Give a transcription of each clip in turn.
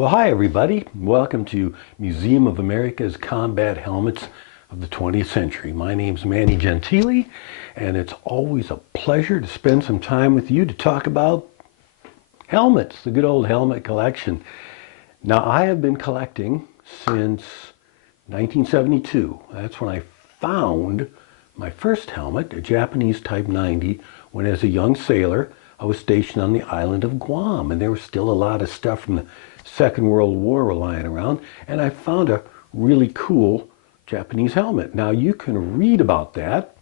Well, hi everybody. Welcome to Museum of America's Combat Helmets of the 20th Century. My name's Mannie Gentile, and it's always a pleasure to spend some time with you to talk about helmets, the good old helmet collection. Now, I have been collecting since 1972. That's when I found my first helmet, a Japanese Type 90, when as a young sailor I was stationed on the island of Guam, and there was still a lot of stuff from the Second World War lying around, and I found a really cool Japanese helmet. Now, you can read about that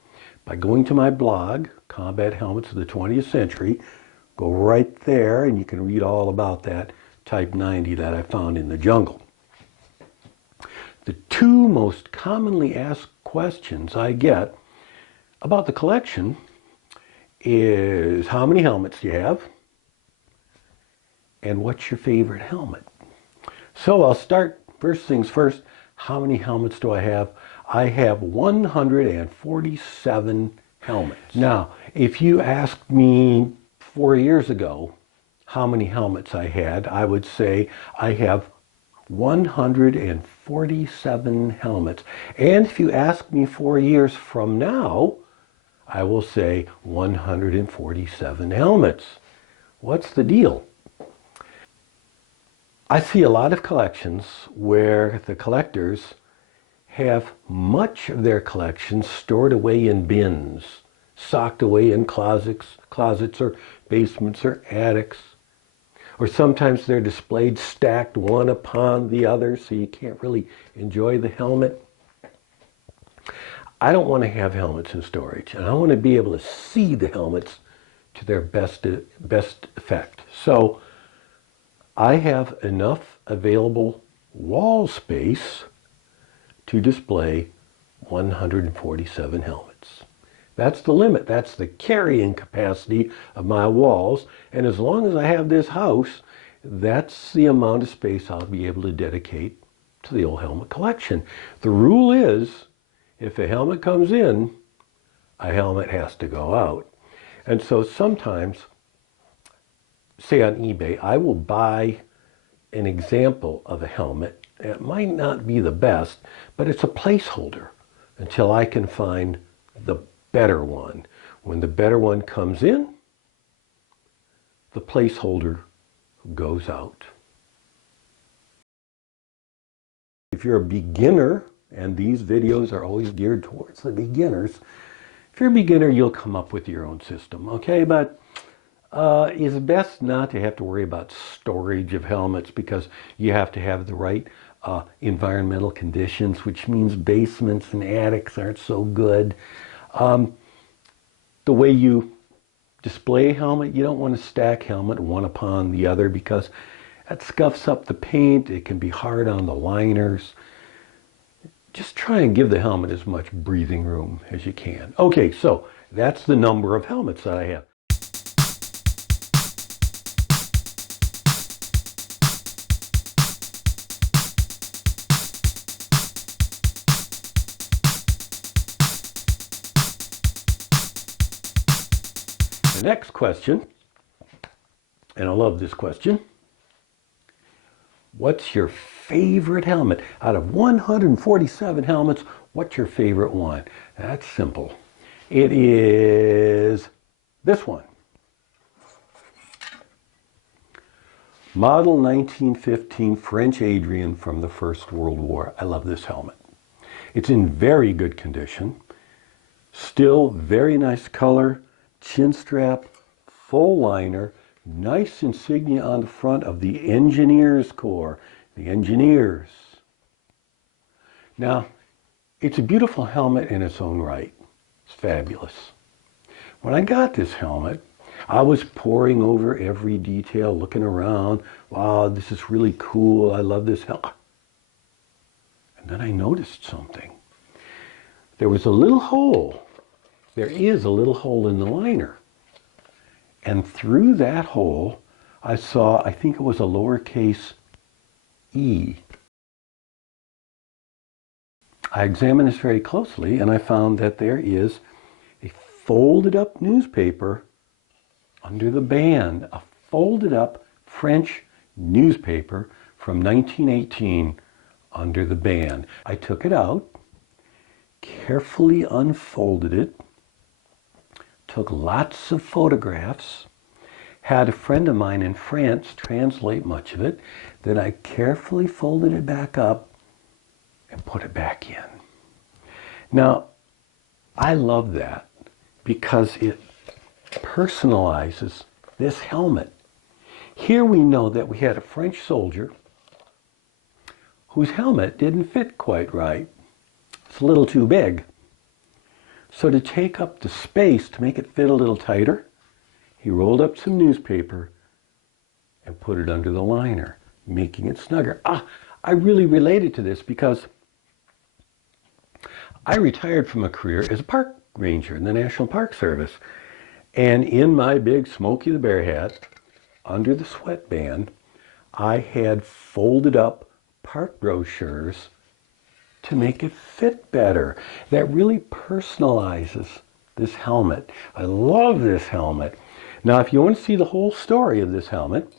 by going to my blog, Combat Helmets of the 20th Century. Go right there and you can read all about that Type 90 that I found in the jungle. The two most commonly asked questions I get about the collection is how many helmets do you have? And what's your favorite helmet? So I'll start, first things first, how many helmets do I have? I have 147 helmets. Now, if you asked me 4 years ago how many helmets I had, I would say I have 147 helmets. And if you ask me 4 years from now, I will say 147 helmets. What's the deal? I see a lot of collections where the collectors have much of their collection stored away in bins, socked away in closets or basements or attics. Or sometimes they're displayed stacked one upon the other so you can't really enjoy the helmet. I don't want to have helmets in storage, and I want to be able to see the helmets to their best effect. So I have enough available wall space to display 147 helmets. That's the limit. That's the carrying capacity of my walls. And as long as I have this house, that's the amount of space I'll be able to dedicate to the old helmet collection. The rule is, if a helmet comes in, a helmet has to go out. And so sometimes, say on eBay, I will buy an example of a helmet. It might not be the best, but it's a placeholder until I can find the better one. When the better one comes in, the placeholder goes out. If you're a beginner, and these videos are always geared towards the beginners, if you're a beginner, you'll come up with your own system, okay? But it's best not to have to worry about storage of helmets because you have to have the right environmental conditions, which means basements and attics aren't so good. The way you display a helmet, you don't want to stack helmet one upon the other because that scuffs up the paint. It can be hard on the liners. Just try and give the helmet as much breathing room as you can. Okay, so that's the number of helmets that I have. The next question, and I love this question, what's your favorite helmet? Out of 147 helmets, what's your favorite one? That's simple. It is this one. Model 1915 French Adrian from the First World War. I love this helmet. It's in very good condition. Still very nice color, chin strap, full liner, nice insignia on the front of the Engineers Corps, the engineers. Now, it's a beautiful helmet in its own right. It's fabulous. When I got this helmet, I was poring over every detail, looking around. Wow, this is really cool. I love this helmet. And then I noticed something. There was a little hole. There is a little hole in the liner. And through that hole, I saw, I think it was a lowercase e. I examined this very closely and I found that there is a folded up newspaper under the band, a folded up French newspaper from 1918 under the ban. I took it out, carefully unfolded it, took lots of photographs, had a friend of mine in France translate much of it, then I carefully folded it back up and put it back in. Now, I love that because it personalizes this helmet. Here we know that we had a French soldier whose helmet didn't fit quite right. It's a little too big. So to take up the space to make it fit a little tighter, he rolled up some newspaper and put it under the liner, making it snugger. I really related to this because I retired from a career as a park ranger in the National Park Service. And in my big Smokey the Bear hat, under the sweatband, I had folded up park brochures to make it fit better. That really personalizes this helmet. I love this helmet. Now, if you want to see the whole story of this helmet,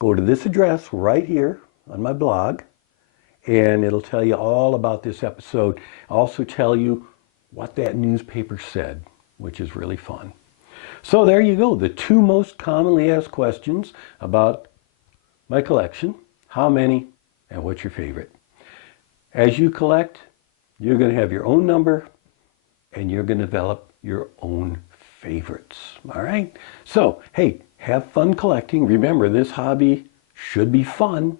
go to this address right here on my blog, and it'll tell you all about this episode. Also tell you what that newspaper said, which is really fun. So there you go, the two most commonly asked questions about my collection: how many and what's your favorite? As you collect, you're going to have your own number and you're going to develop your own favorites. All right? So, hey, have fun collecting. Remember, this hobby should be fun.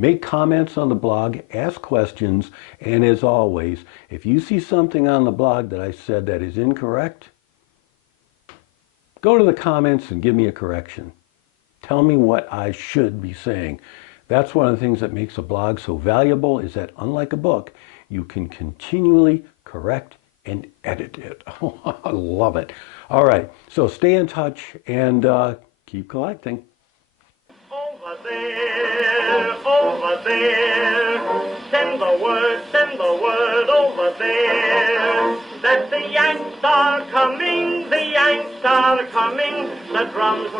Make comments on the blog, ask questions, and as always, if you see something on the blog that I said that is incorrect, go to the comments and give me a correction. Tell me what I should be saying. That's one of the things that makes a blog so valuable, is that unlike a book, you can continually correct and edit it. Oh, I love it. All right, so stay in touch and keep collecting. Over there, send the word over there, that the Yanks are coming, the Yanks are coming, the drums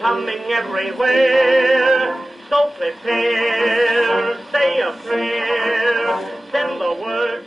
coming everywhere. So prepare, say a prayer, send the word,